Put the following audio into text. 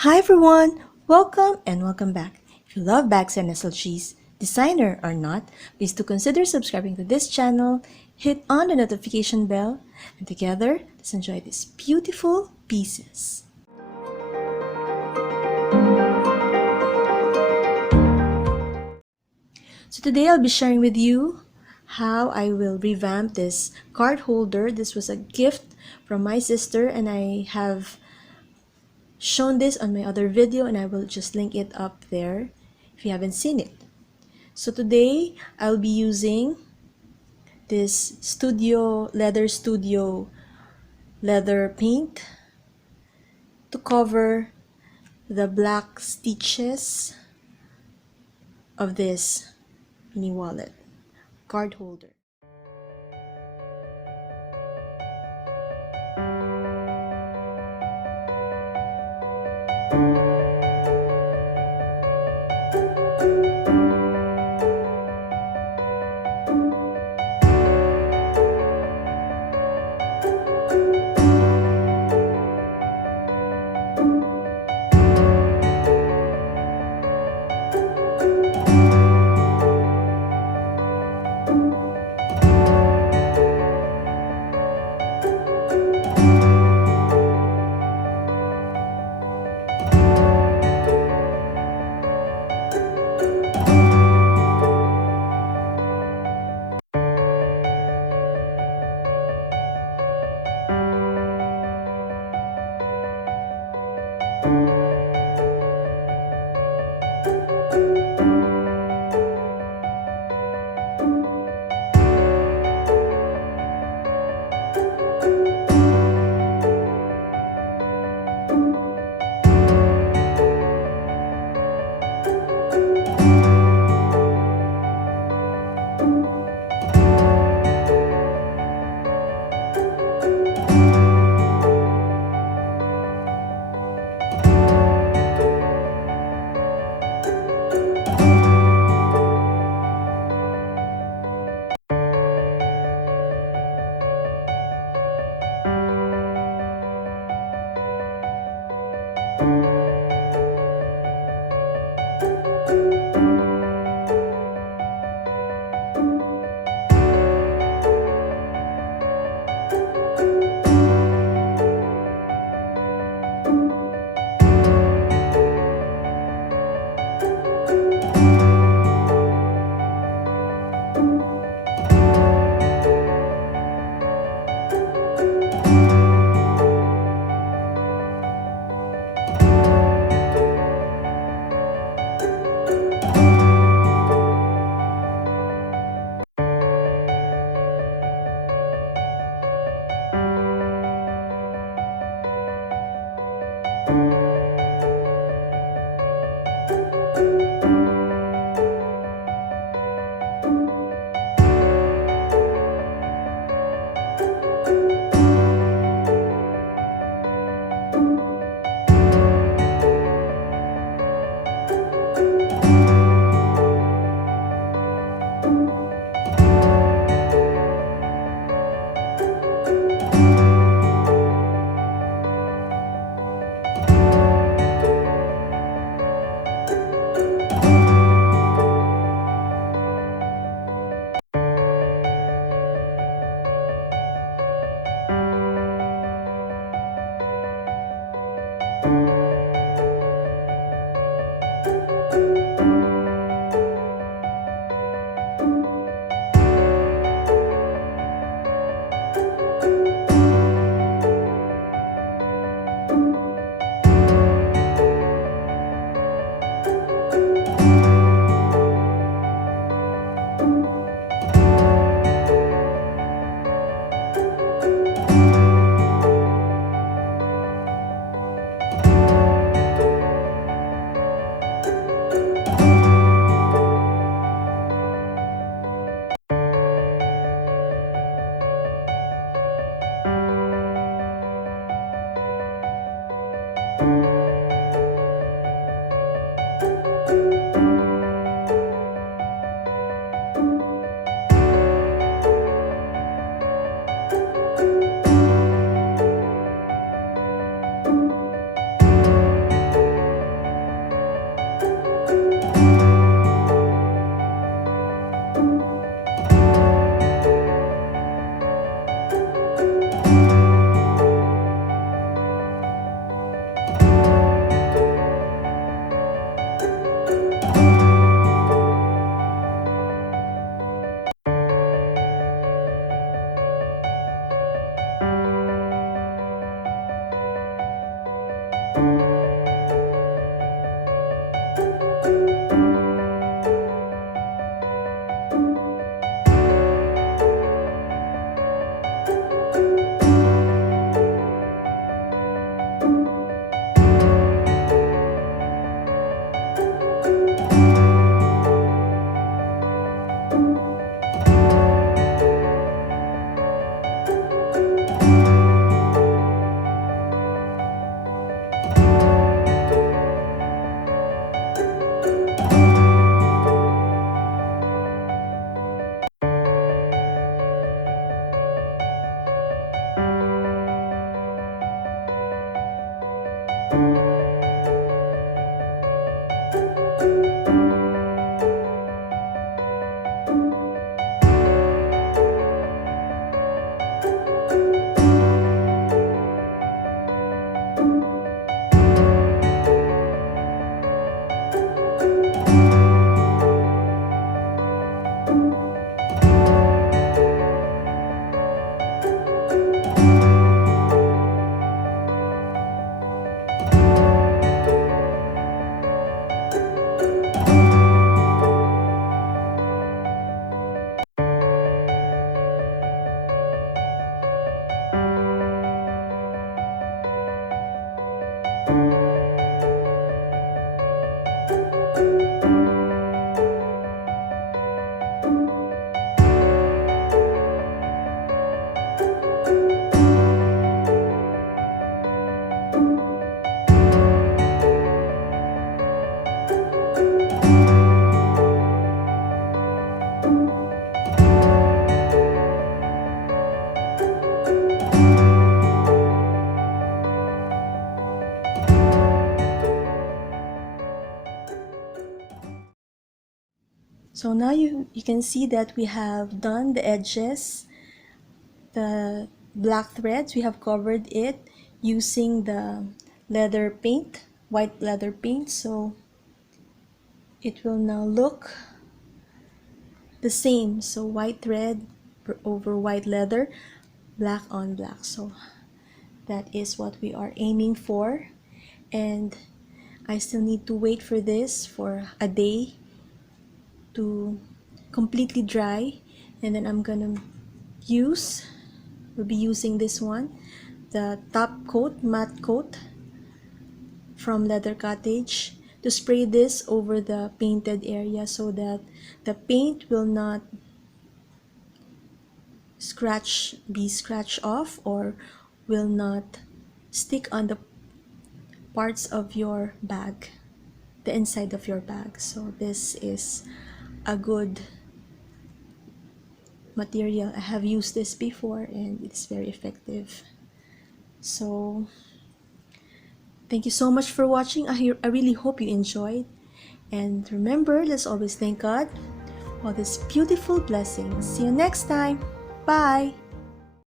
Hi everyone! Welcome and welcome back. If you love bags and SLGs, designer or not, please do consider subscribing to this channel, hit on the notification bell, and together, let's enjoy these beautiful pieces. So today I'll be sharing with you how I will revamp this card holder. This was a gift from my sister and I have shown this on my other video and I will just link it up there if you haven't seen it. So today I'll be using this studio leather paint to cover the black stitches of this mini wallet card holder. So now you can see that we have done the edges, the black threads, we have covered it using the leather paint, white leather paint. So it will now look the same. So white thread over white leather, black on black. So that is what we are aiming for. And I still need to wait for this for a day to completely dry, and then I'm gonna we'll be using this one, the top coat, matte coat from Leather Cottage, to spray this over the painted area so that the paint will not be scratched off or will not stick on the parts of your bag, the inside of your bag. So this is a good material. I have used this before and it's very effective. So thank you so much for watching. I really hope you enjoyed. And remember, let's always thank God for this beautiful blessing. See you next time. Bye.